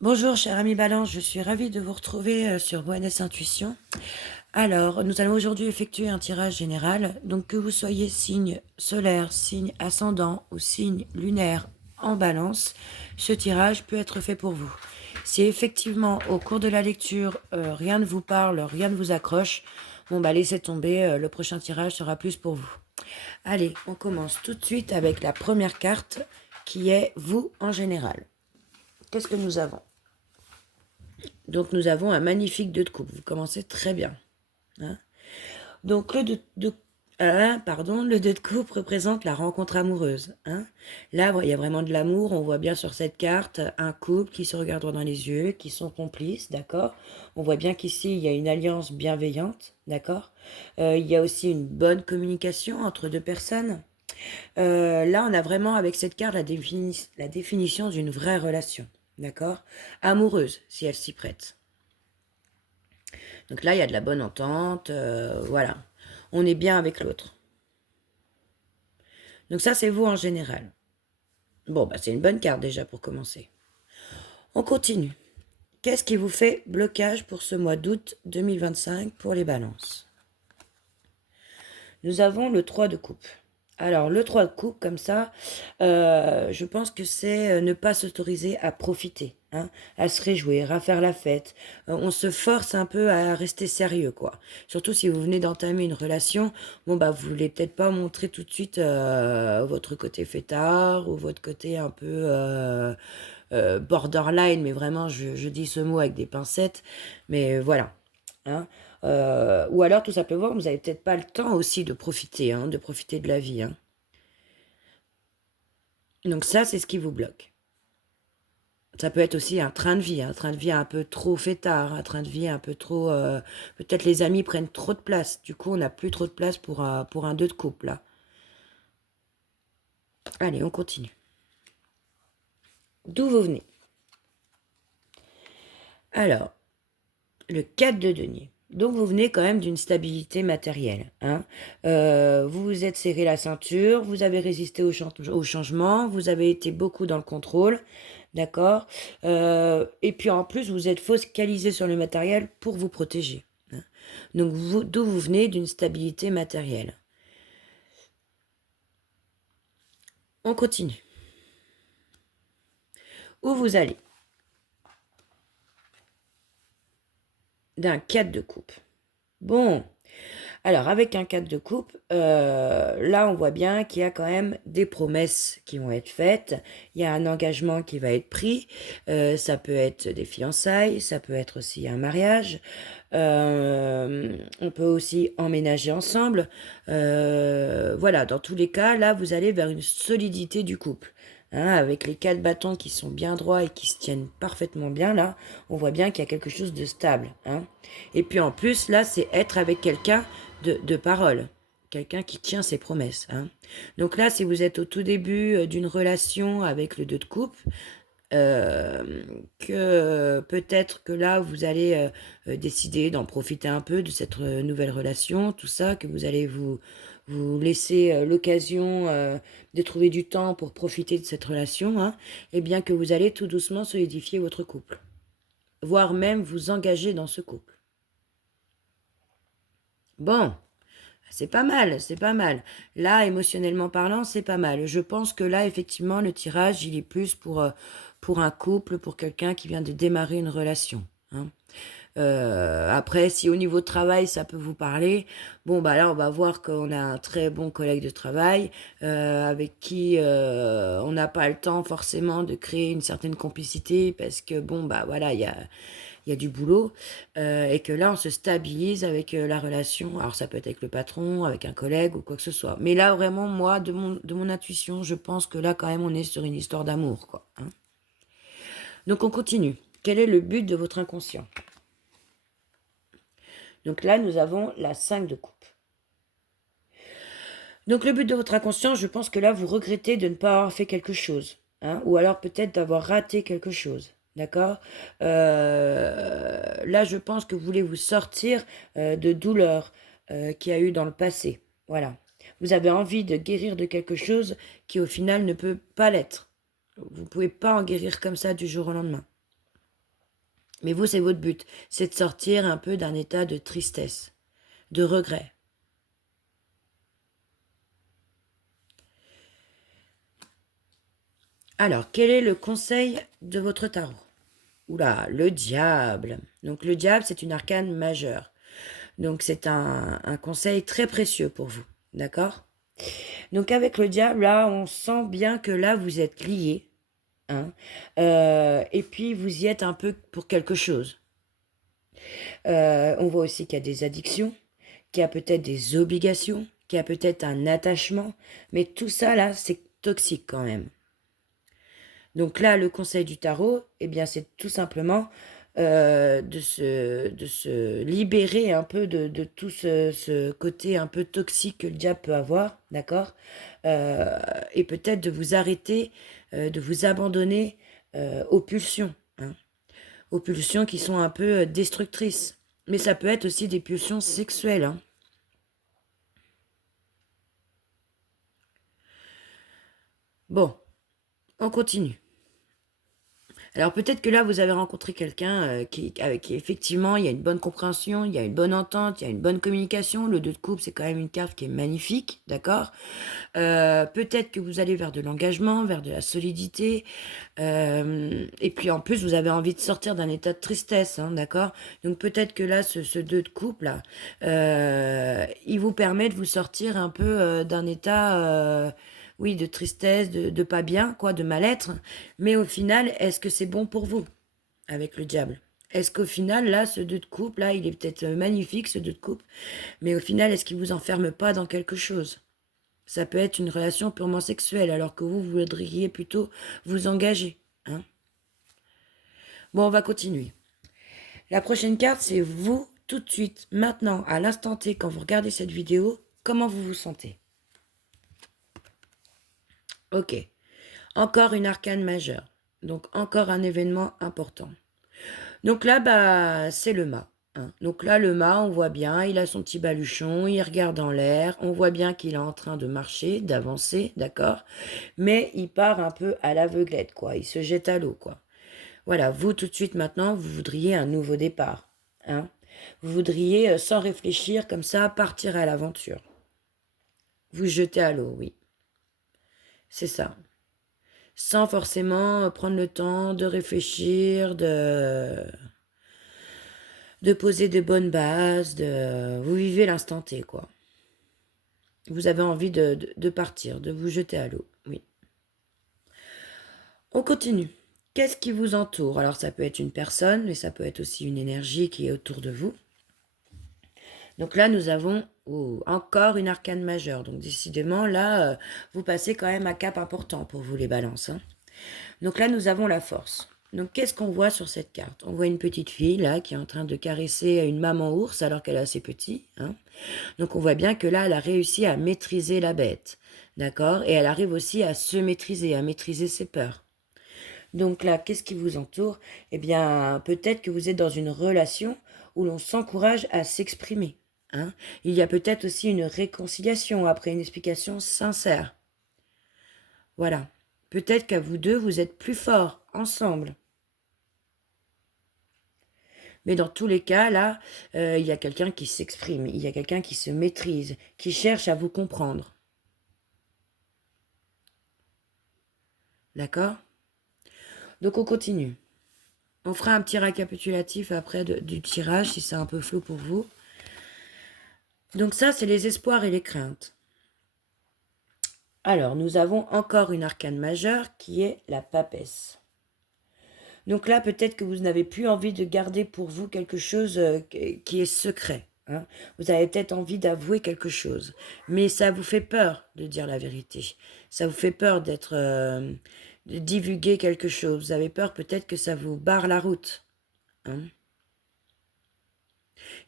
Bonjour, cher ami Balance, je suis ravie de vous retrouver sur Buenos Intuition. Alors, nous allons aujourd'hui effectuer un tirage général. Donc, que vous soyez signe solaire, signe ascendant ou signe lunaire en Balance, ce tirage peut être fait pour vous. Si effectivement, au cours de la lecture, rien ne vous parle, rien ne vous accroche, bon, bah, laissez tomber, le prochain tirage sera plus pour vous. Allez, on commence tout de suite avec la première carte qui est vous en général. Qu'est-ce que nous avons? Donc nous avons un magnifique 2 de coupe. Vous commencez très bien. Hein. Donc le 2 de coupe représente la rencontre amoureuse. Hein. Là, il y a vraiment de l'amour. On voit bien sur cette carte un couple qui se regarde dans les yeux, qui sont complices, d'accord. On voit bien qu'ici, il y a une alliance bienveillante, d'accord. Il y a aussi une bonne communication entre deux personnes. Là, on a vraiment avec cette carte la définition d'une vraie relation, d'accord. Amoureuse, si elle s'y prête. Donc là, il y a de la bonne entente, voilà. On est bien avec l'autre. Donc ça, c'est vous en général. Bon, bah c'est une bonne carte déjà pour commencer. On continue. Qu'est-ce qui vous fait blocage pour ce mois d'août 2025 pour les balances? Nous avons le 3 de coupe. Alors, le 3 de coupe, comme ça, je pense que c'est ne pas s'autoriser à profiter, hein, à se réjouir, à faire la fête. On se force un peu à rester sérieux, quoi. Surtout si vous venez d'entamer une relation, bon, bah, vous voulez peut-être pas montrer tout de suite votre côté fêtard ou votre côté un peu borderline, mais vraiment, je dis ce mot avec des pincettes, mais voilà. Hein. Ou alors, tout simplement, vous n'avez peut-être pas le temps aussi hein, de profiter de la vie. Hein. Donc ça, c'est ce qui vous bloque. Ça peut être aussi un train de vie, un train de vie un peu trop fêtard, un train de vie un peu trop... peut-être les amis prennent trop de place. Du coup, on n'a plus trop de place pour un 2 de couple, là. Allez, on continue. D'où vous venez? Alors, le 4 de denier. Donc vous venez quand même d'une stabilité matérielle. Hein. Vous vous êtes serré la ceinture, vous avez résisté au changement, vous avez été beaucoup dans le contrôle, d'accord. Et puis en plus, vous êtes focalisé sur le matériel pour vous protéger. Hein. Donc d'où vous venez d'une stabilité matérielle. On continue. Où vous allez? D'un 4 de coupe. Bon, alors, avec un 4 de coupe, là, on voit bien qu'il y a quand même des promesses qui vont être faites. Il y a un engagement qui va être pris. Ça peut être des fiançailles, ça peut être aussi un mariage. On peut aussi emménager ensemble. Voilà, dans tous les cas, là, vous allez vers une solidité du couple. Hein, avec les 4 bâtons qui sont bien droits et qui se tiennent parfaitement bien, là, on voit bien qu'il y a quelque chose de stable. Hein. Et puis en plus, là, c'est être avec quelqu'un de parole, quelqu'un qui tient ses promesses. Hein. Donc là, si vous êtes au tout début d'une relation avec le 2 de coupe, que peut-être que là, vous allez décider d'en profiter un peu de cette nouvelle relation, tout ça, que vous allez vous laisser l'occasion de trouver du temps pour profiter de cette relation, hein, et bien que vous allez tout doucement solidifier votre couple, voire même vous engager dans ce couple. Bon, c'est pas mal, c'est pas mal. Là, émotionnellement parlant, c'est pas mal. Je pense que là, effectivement, le tirage, il est plus pour un couple, pour quelqu'un qui vient de démarrer une relation. Hein. Après, si au niveau de travail, ça peut vous parler, bon, bah là, on va voir qu'on a un très bon collègue de travail avec qui on n'a pas le temps forcément de créer une certaine complicité parce que, bon, bah voilà, il y a du boulot, et que là, on se stabilise avec la relation. Alors, ça peut être avec le patron, avec un collègue ou quoi que ce soit. Mais là, vraiment, moi, de mon intuition, je pense que là, quand même, on est sur une histoire d'amour, quoi. Hein. Donc, on continue. Quel est le but de votre inconscient? Donc là, nous avons la 5 de coupe. Donc, le but de votre inconscient, je pense que là, vous regrettez de ne pas avoir fait quelque chose. Hein, ou alors peut-être d'avoir raté quelque chose. D'accord. Là, je pense que vous voulez vous sortir de douleurs qu'il y a eu dans le passé. Voilà. Vous avez envie de guérir de quelque chose qui au final ne peut pas l'être. Vous ne pouvez pas en guérir comme ça du jour au lendemain. Mais vous, c'est votre but, c'est de sortir un peu d'un état de tristesse, de regret. Alors, quel est le conseil de votre tarot? Oula, le diable. Donc le diable, c'est une arcane majeure. Donc c'est un conseil très précieux pour vous, d'accord? Donc avec le diable, là, on sent bien que là, vous êtes liés, hein, et puis vous y êtes un peu pour quelque chose. On voit aussi qu'il y a des addictions, qu'il y a peut-être des obligations, qu'il y a peut-être un attachement, mais tout ça, là, c'est toxique quand même. Donc là, le conseil du tarot, eh bien, c'est tout simplement de se libérer un peu de tout ce côté un peu toxique que le diable peut avoir, d'accord? Et peut-être de vous arrêter, de vous abandonner aux pulsions, hein, aux pulsions qui sont un peu destructrices. Mais ça peut être aussi des pulsions sexuelles, hein. Bon, on continue. Alors peut-être que là, vous avez rencontré quelqu'un avec qui effectivement, il y a une bonne compréhension, il y a une bonne entente, il y a une bonne communication. Le 2 de coupe, c'est quand même une carte qui est magnifique, d'accord? Peut-être que vous allez vers de l'engagement, vers de la solidité. Et puis en plus, vous avez envie de sortir d'un état de tristesse, hein, d'accord? Donc peut-être que là, ce 2 de coupe, là, il vous permet de vous sortir un peu d'un état... oui, de tristesse, de pas bien, quoi, de mal-être. Mais au final, est-ce que c'est bon pour vous avec le diable? Est-ce qu'au final, là, ce 2 de coupe, là, il est peut-être magnifique, ce 2 de coupe, mais au final, est-ce qu'il vous enferme pas dans quelque chose? Ça peut être une relation purement sexuelle, alors que vous voudriez plutôt vous engager, hein? Bon, on va continuer. La prochaine carte, c'est vous, tout de suite, maintenant, à l'instant T, quand vous regardez cette vidéo, comment vous vous sentez? Ok. Encore une arcane majeure. Donc encore un événement important. Donc là, bah, c'est le mât, hein. Donc là, le mât, on voit bien, il a son petit baluchon, il regarde en l'air, on voit bien qu'il est en train de marcher, d'avancer, d'accord? Mais il part un peu à l'aveuglette, quoi. Il se jette à l'eau, quoi. Voilà, vous, tout de suite, maintenant, vous voudriez un nouveau départ, hein? Vous voudriez, sans réfléchir, comme ça, partir à l'aventure. Vous jeter à l'eau, oui. C'est ça. Sans forcément prendre le temps de réfléchir, de poser de bonnes bases, vous vivez l'instant T, quoi. Vous avez envie de partir, de vous jeter à l'eau, oui. On continue. Qu'est-ce qui vous entoure? Alors ça peut être une personne, mais ça peut être aussi une énergie qui est autour de vous. Donc là, nous avons encore une arcane majeure. Donc décidément, là, vous passez quand même un cap important pour vous les balances, hein. Donc là, nous avons la force. Donc qu'est-ce qu'on voit sur cette carte? On voit une petite fille là qui est en train de caresser une maman ours alors qu'elle est assez petite, hein. Donc on voit bien que là, elle a réussi à maîtriser la bête, d'accord? Et elle arrive aussi à se maîtriser, à maîtriser ses peurs. Donc là, qu'est-ce qui vous entoure? Eh bien, peut-être que vous êtes dans une relation où l'on s'encourage à s'exprimer, hein. Il y a peut-être aussi une réconciliation après une explication sincère. Voilà. Peut-être qu'à vous deux, vous êtes plus forts ensemble. Mais dans tous les cas, là, il y a quelqu'un qui s'exprime, il y a quelqu'un qui se maîtrise, qui cherche à vous comprendre. D'accord? Donc on continue. On fera un petit récapitulatif après du tirage, si c'est un peu flou pour vous. Donc ça, c'est les espoirs et les craintes. Alors, nous avons encore une arcane majeure qui est la papesse. Donc là, peut-être que vous n'avez plus envie de garder pour vous quelque chose qui est secret, hein. Vous avez peut-être envie d'avouer quelque chose, mais ça vous fait peur de dire la vérité. Ça vous fait peur de divulguer quelque chose. Vous avez peur peut-être que ça vous barre la route, hein.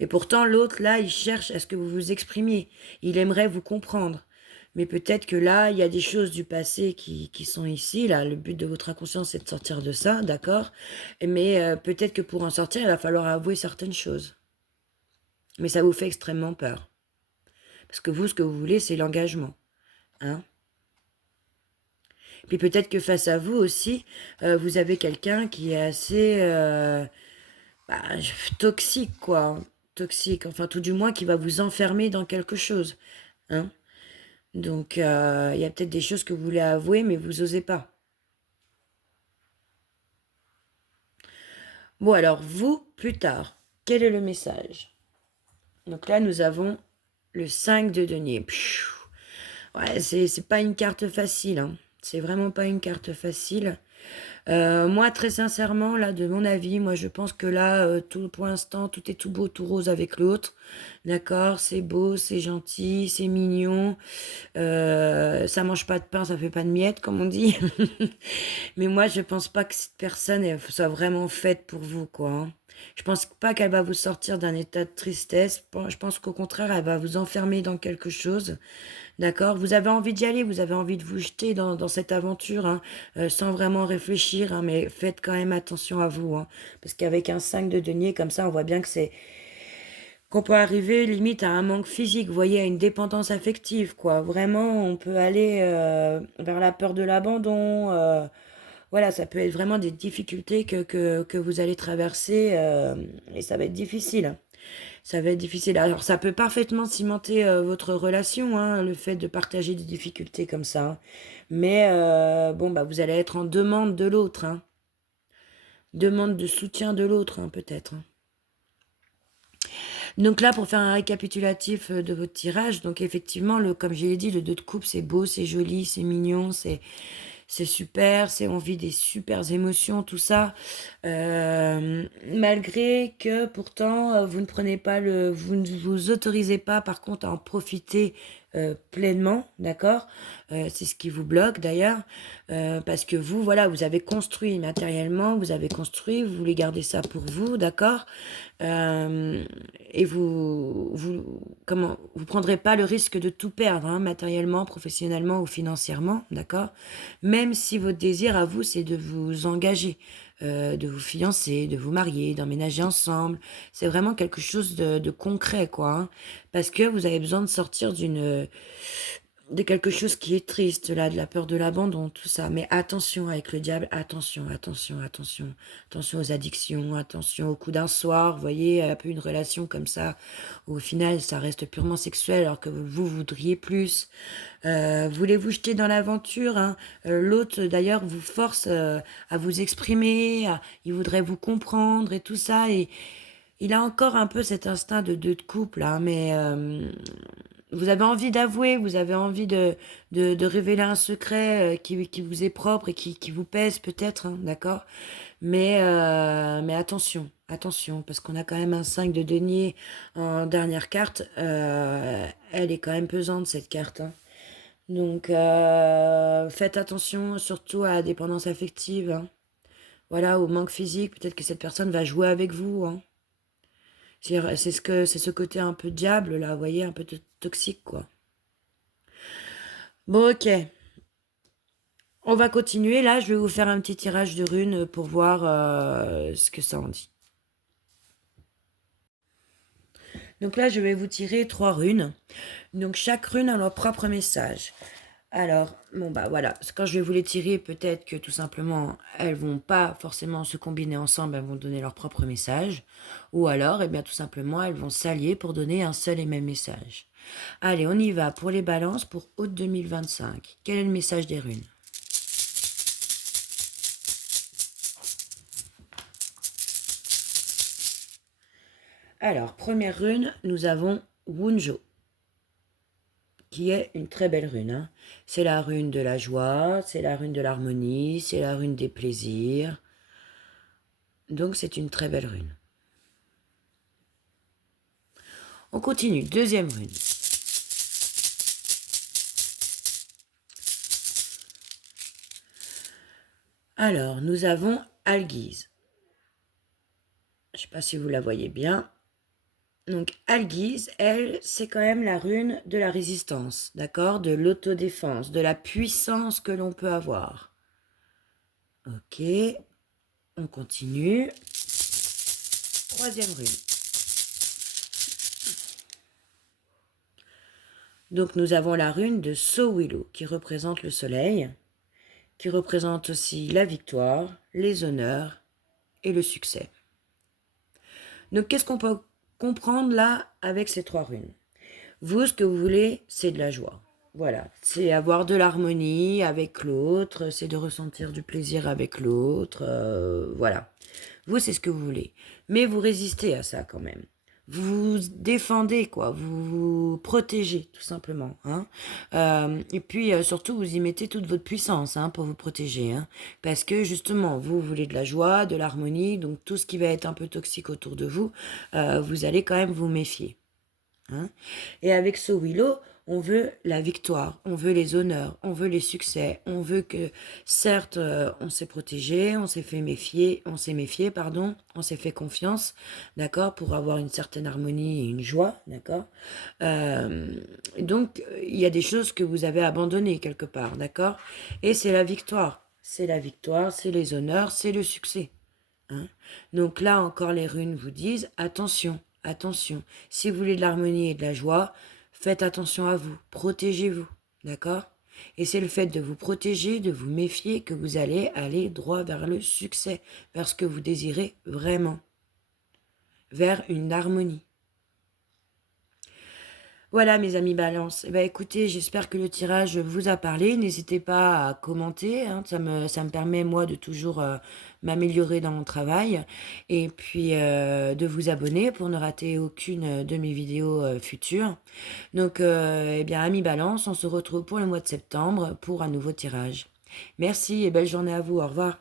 Et pourtant, l'autre, là, il cherche à ce que vous vous exprimiez. Il aimerait vous comprendre. Mais peut-être que là, il y a des choses du passé qui sont ici. Là, le but de votre inconscient, c'est de sortir de ça, d'accord? Mais peut-être que pour en sortir, il va falloir avouer certaines choses. Mais ça vous fait extrêmement peur. Parce que vous, ce que vous voulez, c'est l'engagement. Hein. Puis peut-être que face à vous aussi, vous avez quelqu'un qui est assez bah, toxique, quoi. Toxique, enfin tout du moins qui va vous enfermer dans quelque chose. Hein. Donc il y a peut-être des choses que vous voulez avouer, mais vous osez pas. Bon alors, vous, plus tard, quel est le message? Donc là, nous avons le 5 de denier. Pfiou. Ouais, c'est pas une carte facile, hein. C'est vraiment pas une carte facile. Moi, très sincèrement, là, de mon avis, moi, je pense que là, tout pour l'instant, tout est tout beau, tout rose avec l'autre. D'accord? C'est beau, c'est gentil, c'est mignon. Ça mange pas de pain, ça fait pas de miettes, comme on dit. Mais moi, je pense pas que cette personne soit vraiment faite pour vous, quoi. Hein. Je pense pas qu'elle va vous sortir d'un état de tristesse. Je pense qu'au contraire, elle va vous enfermer dans quelque chose. D'accord? Vous avez envie d'y aller, vous avez envie de vous jeter dans cette aventure, hein, sans vraiment réfléchir, hein, mais faites quand même attention à vous, hein, parce qu'avec un 5 de denier comme ça, on voit bien que c'est qu'on peut arriver limite à un manque physique, vous voyez, à une dépendance affective, quoi. Vraiment, on peut aller vers la peur de l'abandon. Voilà, ça peut être vraiment des difficultés que vous allez traverser et ça va être difficile. Hein. Ça va être difficile. Alors, ça peut parfaitement cimenter votre relation, hein, le fait de partager des difficultés comme ça. Hein. Mais bon, bah, vous allez être en demande de l'autre. Hein. Demande de soutien de l'autre, hein, peut-être. Hein. Donc là, pour faire un récapitulatif de votre tirage, donc effectivement, comme je l'ai dit, le 2 de coupe, c'est beau, c'est joli, c'est mignon, c'est super, on vit des super émotions, tout ça. Malgré que pourtant vous ne prenez pas vous ne vous autorisez pas par contre à en profiter pleinement, d'accord. C'est ce qui vous bloque d'ailleurs, parce que vous, voilà, vous avez construit matériellement, vous avez construit, vous voulez garder ça pour vous, d'accord. Euh, et vous prendrez pas le risque de tout perdre, hein, matériellement, professionnellement ou financièrement, d'accord? Même si votre désir à vous, c'est de vous engager, de vous fiancer, de vous marier, d'emménager ensemble. C'est vraiment quelque chose de concret, quoi, hein, parce que vous avez besoin de sortir de quelque chose qui est triste, là, de la peur de l'abandon, tout ça. Mais attention avec le diable, attention, attention, attention. Attention aux addictions, attention au coup d'un soir, vous voyez, un peu une relation comme ça, où au final, ça reste purement sexuel, alors que vous voudriez plus. Voulez vous jeter dans l'aventure, hein. L'autre, d'ailleurs, vous force à vous exprimer, il voudrait vous comprendre et tout ça, et il a encore un peu cet instinct de couple, hein, mais vous avez envie d'avouer, vous avez envie de révéler un secret qui vous est propre et qui vous pèse peut-être, hein, d'accord? Mais attention, attention, parce qu'on a quand même un 5 de denier en dernière carte. Elle est quand même pesante, cette carte. Hein. Donc, faites attention surtout à la dépendance affective. Hein. Voilà, au manque physique. Peut-être que cette personne va jouer avec vous. Hein. C'est ce côté un peu diable, là, vous voyez, un peu toxique, quoi. Bon, ok. On va continuer. Là, je vais vous faire un petit tirage de runes pour voir ce que ça en dit. Donc là, je vais vous tirer 3 runes. Donc chaque rune a leur propre message. Alors, bon bah voilà, quand je vais vous les tirer, peut-être que tout simplement, elles vont pas forcément se combiner ensemble, elles vont donner leur propre message. Ou alors, eh bien tout simplement, elles vont s'allier pour donner un seul et même message. Allez, on y va pour les balances pour août 2025. Quel est le message des runes? Alors, première rune, nous avons Wunjo, qui est une très belle rune. Hein. C'est la rune de la joie, c'est la rune de l'harmonie, c'est la rune des plaisirs. Donc c'est une très belle rune. On continue, deuxième rune. Alors, nous avons Alguise. Je ne sais pas si vous la voyez bien. Donc Alguise, elle, c'est quand même la rune de la résistance, d'accord? De l'autodéfense, de la puissance que l'on peut avoir. Ok, on continue. Troisième rune. Donc nous avons la rune de Sowilo qui représente le soleil, qui représente aussi la victoire, les honneurs et le succès. Donc qu'est-ce qu'on peut comprendre là avec ces 3 runes? Vous, ce que vous voulez, c'est de la joie. Voilà, c'est avoir de l'harmonie avec l'autre, c'est de ressentir du plaisir avec l'autre, voilà. Vous, c'est ce que vous voulez. Mais vous résistez à ça quand même. Vous vous défendez, quoi. Vous vous protégez, tout simplement. Hein. Et puis, surtout, vous y mettez toute votre puissance hein, pour vous protéger. Hein. Parce que, justement, vous voulez de la joie, de l'harmonie. Donc, tout ce qui va être un peu toxique autour de vous, vous allez quand même vous méfier. Hein. Et avec Sowilo, on veut la victoire, on veut les honneurs, on veut les succès, on veut que, certes, on s'est protégé, on s'est méfié, on s'est fait confiance, d'accord, pour avoir une certaine harmonie et une joie, d'accord. Donc, il y a des choses que vous avez abandonnées quelque part, d'accord. Et c'est la victoire, c'est les honneurs, c'est le succès. Hein. Donc là encore, les runes vous disent attention. Attention, si vous voulez de l'harmonie et de la joie, faites attention à vous, protégez-vous, d'accord? Et c'est le fait de vous protéger, de vous méfier, que vous allez aller droit vers le succès, vers ce que vous désirez vraiment, vers une harmonie. Voilà mes amis Balance. Eh ben, écoutez, j'espère que le tirage vous a parlé. N'hésitez pas à commenter. Hein. Ça me permet moi de toujours m'améliorer dans mon travail. Et puis de vous abonner pour ne rater aucune de mes vidéos futures. Donc eh bien amis Balance, on se retrouve pour le mois de septembre pour un nouveau tirage. Merci et belle journée à vous. Au revoir.